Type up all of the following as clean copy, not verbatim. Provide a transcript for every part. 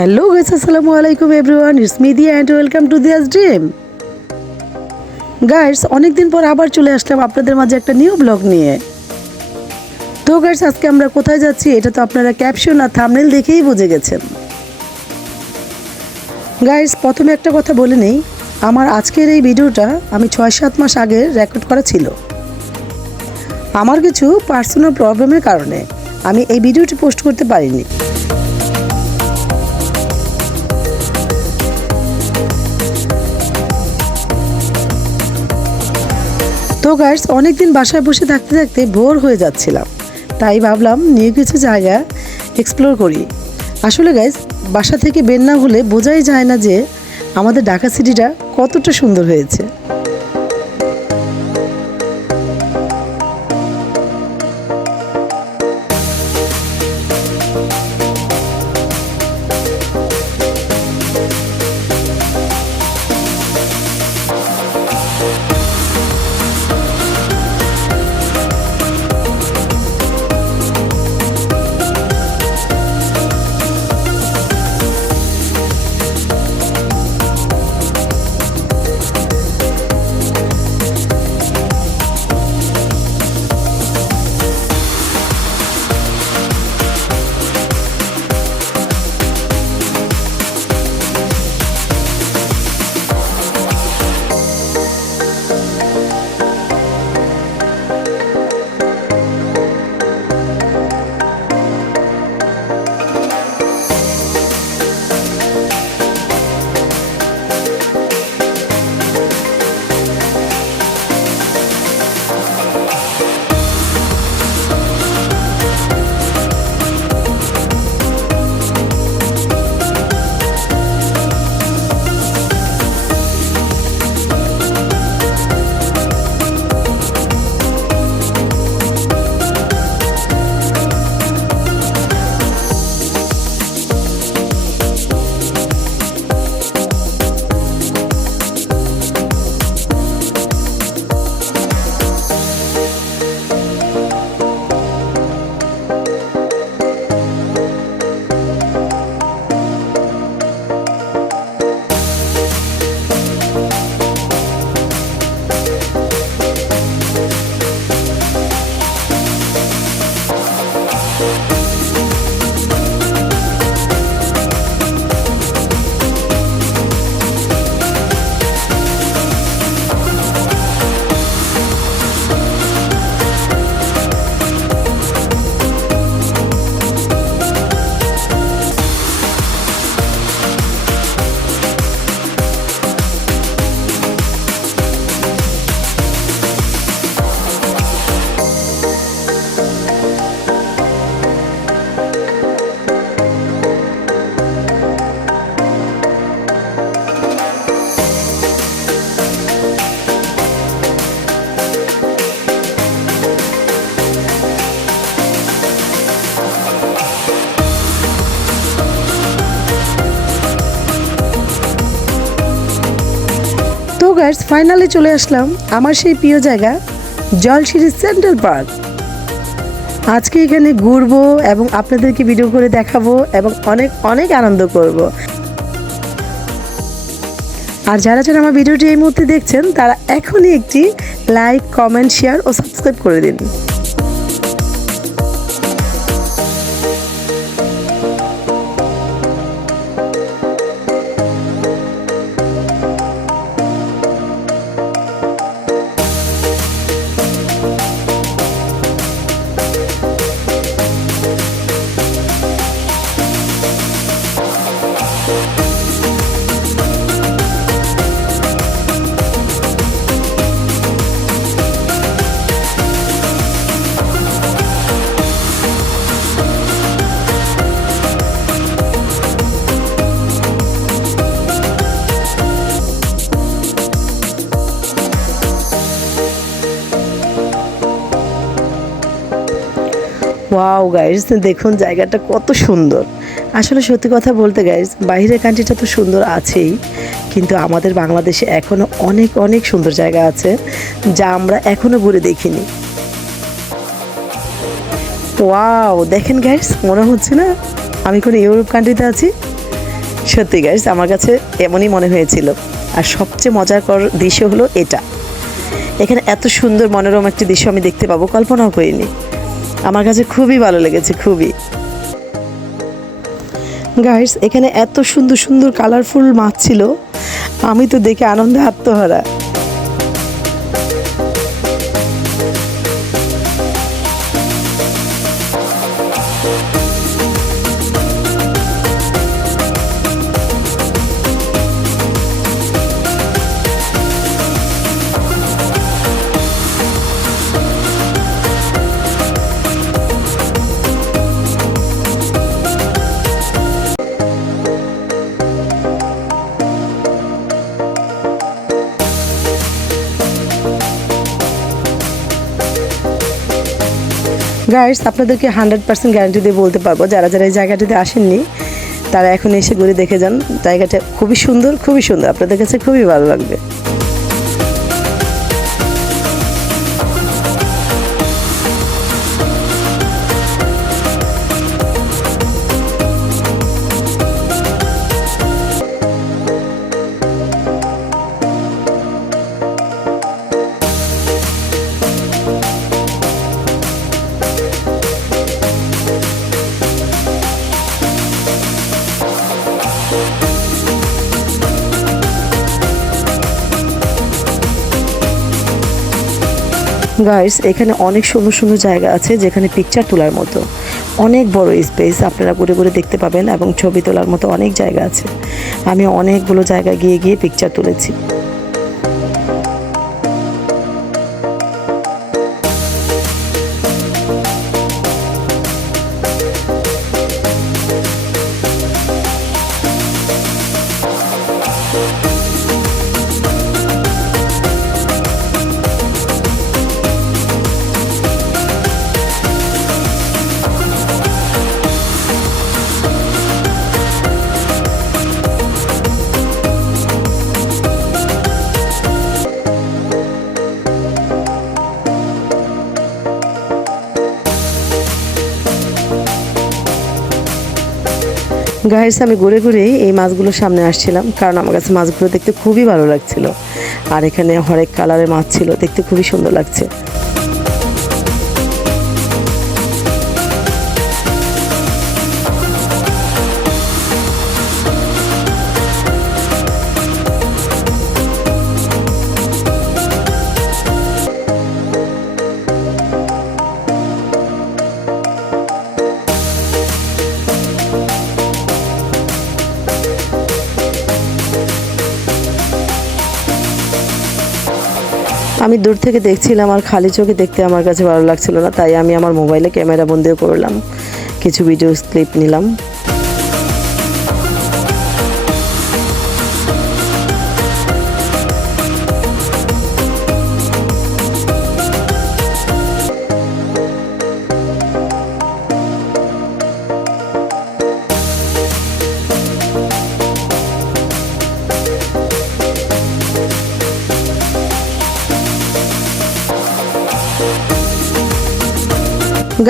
Hello guys, আসসালামু আলাইকুম everyone, it's me Diya and welcome to Diya's dream. Guys, অনেকদিন পর আবার চলে আসলাম আপনাদের মাঝে একটা নিউ ব্লগ নিয়ে। তো গাইস, আজকে আমরা কোথায় যাচ্ছি এটা তো আপনারা ক্যাপশন আর থাম্বনেল দেখেই বুঝে গেছেন। গাইস, প্রথমে একটা কথা বলে নেই, আমার আজকের এই ভিডিওটা আমি 6-7 মাস আগে রেকর্ড করা ছিল। আমার কিছু পার্সোনাল প্রবলেমের কারণে আমি এই ভিডিওটি পোস্ট করতে পারিনি। তো গাইস, অনেকদিন বাসায় বসে থাকতে থাকতে বোর হয়ে যাচ্ছিলাম, তাই ভাবলাম নিউ কিছু জায়গা এক্সপ্লোর করি। আসলে গাইস, বাসা থেকে বের না হলে বোঝাই যায় না যে আমাদের ঢাকা সিটিটা কতটা সুন্দর হয়েছে। তো গাইস, ফাইনালি চলে আসলাম আমার সেই প্রিয় জায়গা জলশিরি সেন্ট্রাল পার্ক। আজকে এখানে ঘুরবো এবং আপনাদেরকে ভিডিও করে দেখাবো এবং অনেক অনেক আনন্দ করব। আর যারা যারা আমার ভিডিওটি এই মুহূর্তে দেখছেন তারা এখনই একটি লাইক, কমেন্ট, শেয়ার ও সাবস্ক্রাইব করে দিন। ওয়াও গাইস, দেখুন জায়গাটা কত সুন্দর। আসলে সত্যি কথা বলতে গাইস, বাইরের কান্ট্রিটা তো সুন্দর আছেই, কিন্তু আমাদের বাংলাদেশে এখনও অনেক অনেক সুন্দর জায়গা আছে যা আমরা এখনও ঘুরে দেখিনি। ওয়াও দেখেন গাইস, মনে হচ্ছে না আমি কোনো ইউরোপ কান্ট্রিতে আছি। সত্যি গাইস আমার কাছে এমনই মনে হয়েছিল। আর সবচেয়ে মজাকর দৃশ্য হলো এটা, এখানে এত সুন্দর মনোরম একটি দৃশ্য আমি দেখতে পাবো কল্পনাও করিনি। আমার কাছে খুবই ভালো লেগেছে, খুবই। গাইস এখানে এত সুন্দর সুন্দর কালারফুল মাছ ছিল, আমি তো দেখে আনন্দে আত্মহারা। গাইস আপনাদেরকে 100% গ্যারান্টি দিয়ে বলতে পারবো, যারা যারা এই জায়গাটিতে আসেননি তারা এখন এসে ঘুরে দেখে যান। জায়গাটা খুবই সুন্দর, খুবই সুন্দর, আপনাদের কাছে খুবই ভালো লাগবে। গাইস এখানে অনেক সুন্দর সুন্দর জায়গা আছে যেখানে পিকচার তোলার মতো, অনেক বড় স্পেস আপনারা ঘুরে ঘুরে দেখতে পাবেন, এবং ছবি তোলার মতো অনেক জায়গা আছে। আমি অনেকগুলো জায়গা গিয়ে গিয়ে পিকচার তুলেছি। গাইস আমি ঘুরে ঘুরে এই মাছগুলোর সামনে আসছিলাম, কারণ আমার কাছে মাছগুলো দেখতে খুবই ভালো লাগছিল। আর এখানে হরেক কালারের মাছ ছিল, দেখতে খুবই সুন্দর লাগছে। আমি দূর থেকে দেখছিলাম আর খালি চোখে দেখতে আমার কাছে ভালো লাগছিল না, তাই আমি আমার মোবাইলে ক্যামেরা বন্দিও করলাম, কিছু ভিডিও ক্লিপ নিলাম।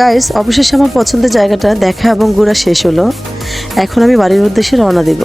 গাইস অবশেষে আমার পছন্দের জায়গাটা দেখা এবং ঘোরা শেষ হলো। এখন আমি বাড়ির উদ্দেশ্যে রওনা দিব।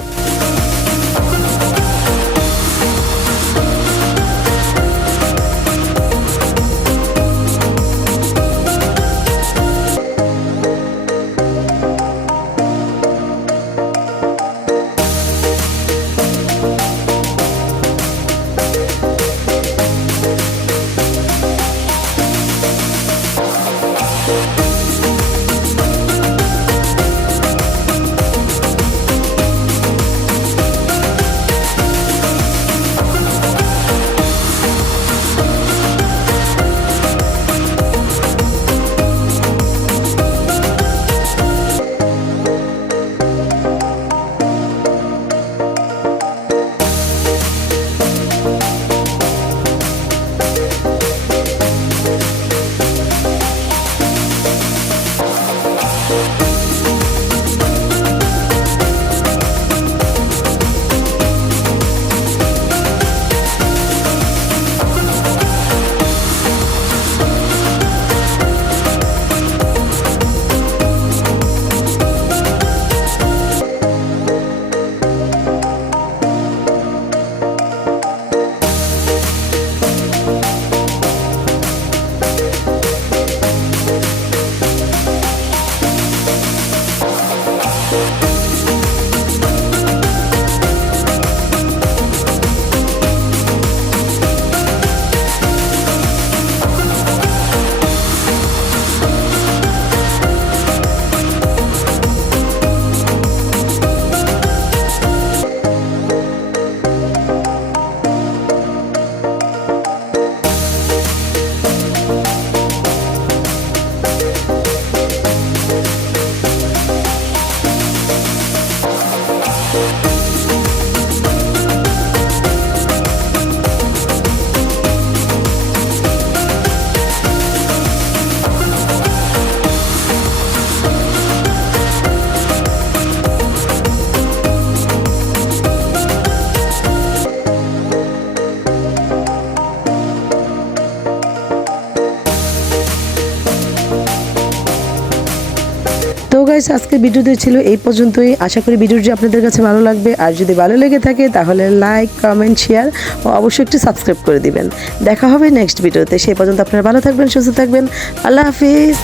গাইস, আজকের ভিডিওতে ছিল এই পর্যন্তই। আশা করি ভিডিওটি আপনাদের কাছে ভালো লাগবে। আর যদি ভালো লেগে থাকে তাহলে লাইক, কমেন্ট, শেয়ার ও অবশ্যই একটু সাবস্ক্রাইব করে দিবেন। দেখা হবে নেক্সট ভিডিওতে। সেই পর্যন্ত আপনারা ভালো থাকবেন, সুস্থ থাকবেন। আল্লাহ হাফিজ।